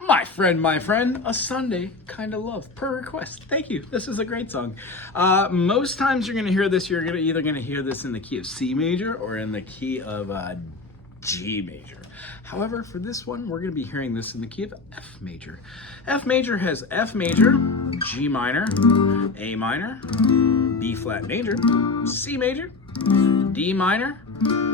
My friend, a Sunday kind of love, per request. Thank you. This is a great song. Most times you're going to hear this, you're either going to hear this in the key of C major or in the key of G major. However, for this one, we're going to be hearing this in the key of F major. F major has F major, G minor, A minor, B flat major, C major, D minor.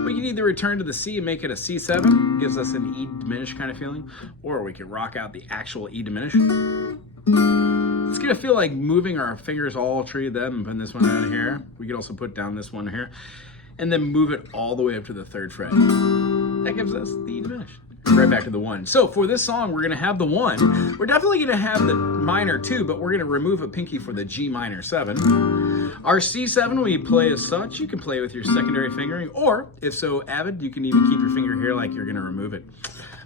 We can either return to the C and make it a C7, gives us an E diminished kind of feeling, or we can rock out the actual E diminished. It's gonna feel like moving our fingers all three of them and putting this one down here. We could also put down this one here, and then move it all the way up to the 3rd fret. That gives us the E diminished. Right back to the 1. So for this song, we're gonna have the 1. We're definitely gonna have the minor too, but we're gonna remove a pinky for the G minor 7. Our C7 we play as such. You can play with your secondary fingering, or if so avid, you can even keep your finger here like you're gonna remove it.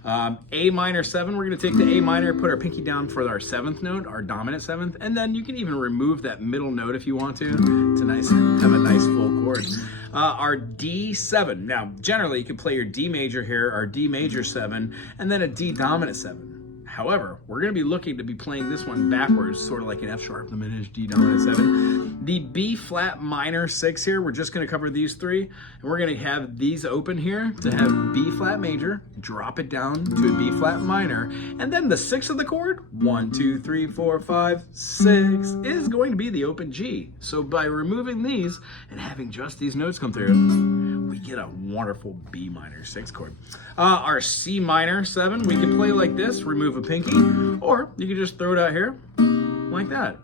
A minor 7, we're gonna take the A minor, put our pinky down for our 7th note, our dominant 7th, and then you can even remove that middle note if you want to. It's a nice, have a nice full chord. Our D7. Now, generally you can play your D major here, our D major 7, and then a D dominant 7. However, we're going to be looking to be playing this one backwards, sort of like an F sharp diminished, D dominant 7. The B flat minor 6 here, we're just going to cover these 3, and we're going to have these open here to have B flat major, drop it down to a B flat minor, and then the 6th of the chord, 1, 2, 3, 4, 5, 6, is going to be the open G. So by removing these and having just these notes come through, we get a wonderful B minor 6 chord. Our C minor 7, we can play like this, remove a pinky, or you can just throw it out here like that.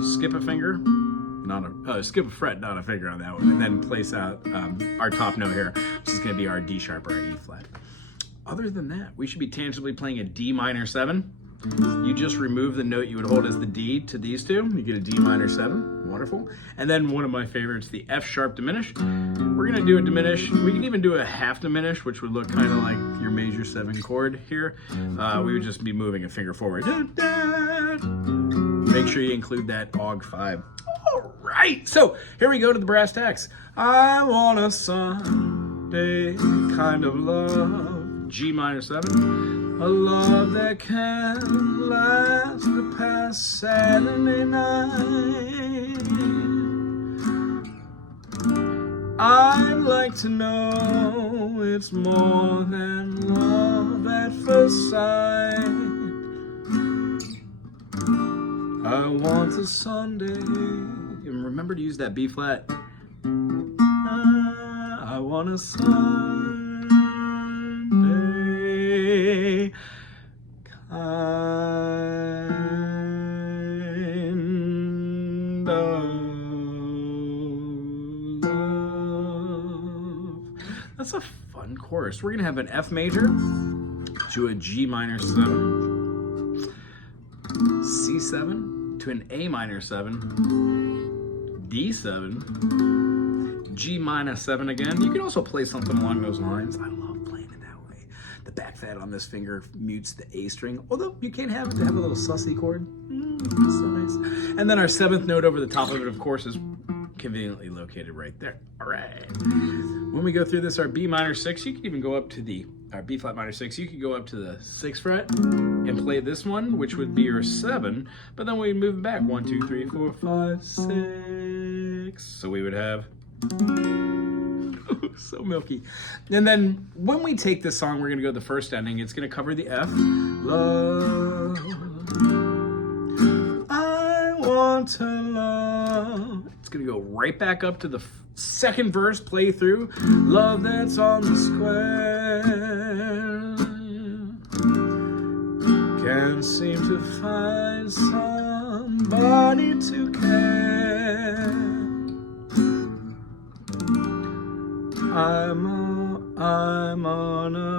Skip a finger, skip a fret, not a finger on that one, and then place out our top note here, which is going to be our D sharp or our E flat. Other than that, we should be tangibly playing a D minor 7. You just remove the note you would hold as the D to these two. You get a D minor 7. Wonderful. And then one of my favorites, the F sharp diminished. We're going to do a diminished. We can even do a half diminished, which would look kind of like your major 7 chord here. We would just be moving a finger forward. Make sure you include that Aug 5. All right. So here we go to the brass tacks. I want a Sunday kind of love. G minor 7. A love that can last past Saturday night. I'd like to know it's more than love at first sight. I want a Sunday. And remember to use that B flat. I want a Sunday. Kind of love. That's a fun chorus. We're going to have an F major to a G minor 7, C7 to an A minor 7, D7, G minor 7 again. You can also play something along those lines. I love playing it that way. The back fat on this finger mutes the A string, although you can have it to have a little sussy chord. So nice. And then our 7th note over the top of it, of course, is conveniently located right there. All right. When we go through this, our B minor 6, you can even go up to our B flat minor 6, you could go up to the 6th fret and play this one, which would be your 7, but then we move it back 1, 2, 3, 4, 5, 6. So we would have so milky. And then when we take this song, we're going to go to the first ending. It's going to cover the F. Love, I want to love. It's going to go right back up to the 2nd verse, play through. Love that's on the square. Can't seem to find somebody to care. I'm on a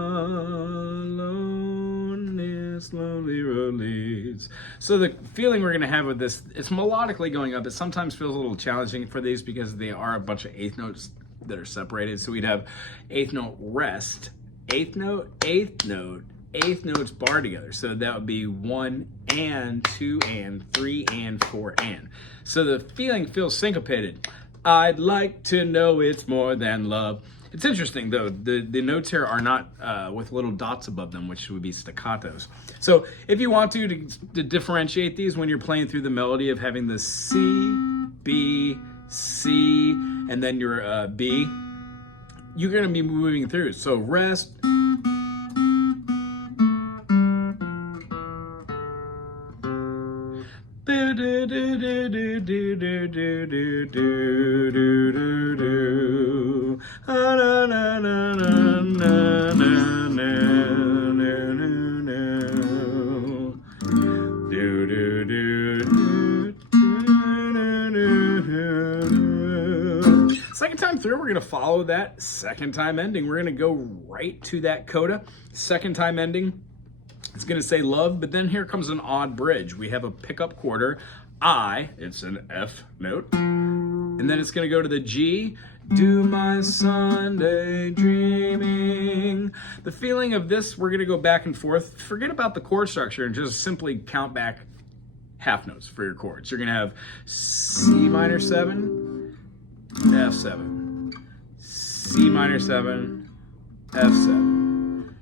lonely road leads. So the feeling we're going to have with this, it's melodically going up. It sometimes feels a little challenging for these because they are a bunch of 8th notes that are separated. So we'd have 8th note rest, 8th note, 8th note, 8th notes bar together. So that would be 1 and 2 and 3 and 4 and. So the feeling feels syncopated. I'd like to know it's more than love. It's interesting though, the notes here are not with little dots above them, which would be staccatos. So if you want to differentiate these when you're playing through the melody of having the C, B, C, and then your B, you're going to be moving through. So rest, second time through, we're going to follow that second time ending. We're going to go right to that coda. Second time ending, it's going to say love, but then here comes an odd bridge. We have a pickup quarter, I, it's an F note, and then it's going to go to the G, do my Sunday dreaming. The feeling of this, we're going to go back and forth. Forget about the chord structure and just simply count back half notes for your chords. You're going to have C minor 7, F7, C minor 7, F7,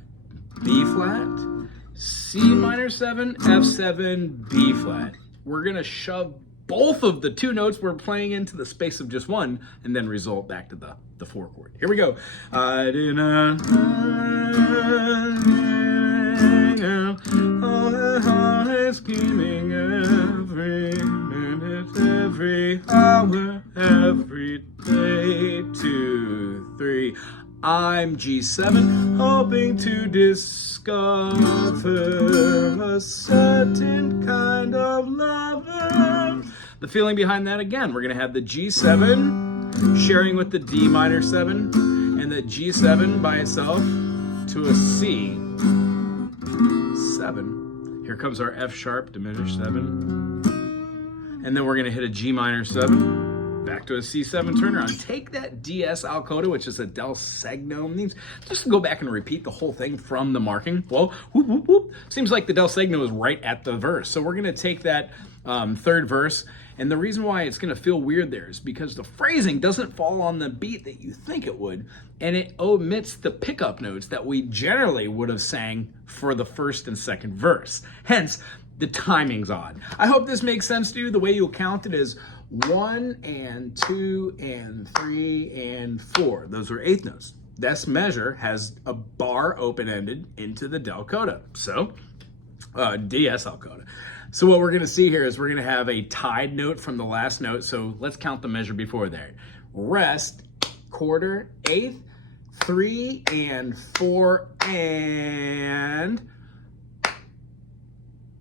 B flat, C minor 7, F7, B flat. We're going to shove both of the two notes we're playing into the space of just one and then result back to the 4 chord. Here we go. I did not all the heart is scheming every minute, every hour, every day, 2, 3. I'm G7, hoping to discover a certain kind of lover. The feeling behind that, again, we're going to have the G7 sharing with the D minor 7, and the G7 by itself to a C 7. Here comes our F sharp diminished 7. And then we're going to hit a G minor 7. Back to a C7 turnaround. Take that DS al coda, which is a del segno. Just go back and repeat the whole thing from the marking. Well, whoop, whoop, whoop. Seems like the del segno is right at the verse. So we're going to take that third verse. And the reason why it's going to feel weird there is because the phrasing doesn't fall on the beat that you think it would. And it omits the pickup notes that we generally would have sang for the first and second verse. Hence, the timing's odd. I hope this makes sense to you. The way you'll count it is 1 and 2 and 3 and 4. Those are eighth notes. This measure has a bar open-ended into the del coda. So, DS al coda. So what we're going to see here is we're going to have a tied note from the last note. So let's count the measure before there. Rest, quarter, eighth, 3 and 4, and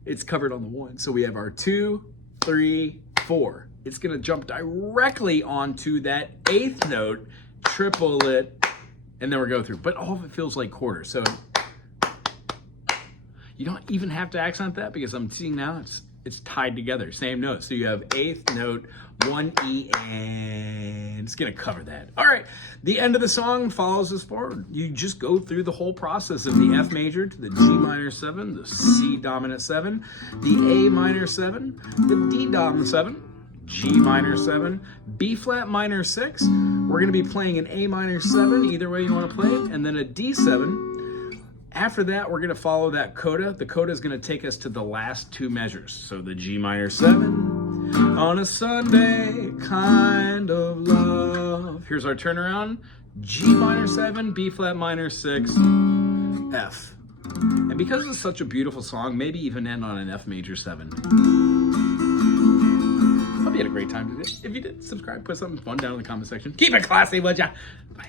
it's covered on the 1. So we have our 2, 3, 4. It's going to jump directly onto that eighth note, triple it, and then we'll go through. But all of it feels like quarter. So you don't even have to accent that because I'm seeing now it's tied together, same note. So you have eighth note, 1 E, and it's going to cover that. All right, the end of the song follows this forward. You just go through the whole process of the F major to the G minor 7, the C dominant 7, the A minor 7, the D dominant 7, G minor 7, B flat minor 6. We're going to be playing an A minor 7, either way you want to play it, and then a D7. After that, we're going to follow that coda. The coda is going to take us to the last two measures. So the G minor 7, on a Sunday, kind of love. Here's our turnaround. G minor 7, B flat minor 6, F. And because it's such a beautiful song, maybe even end on an F major 7. Hope you had a great time today. If you did, subscribe, put something fun down in the comment section. Keep it classy, would ya? Bye.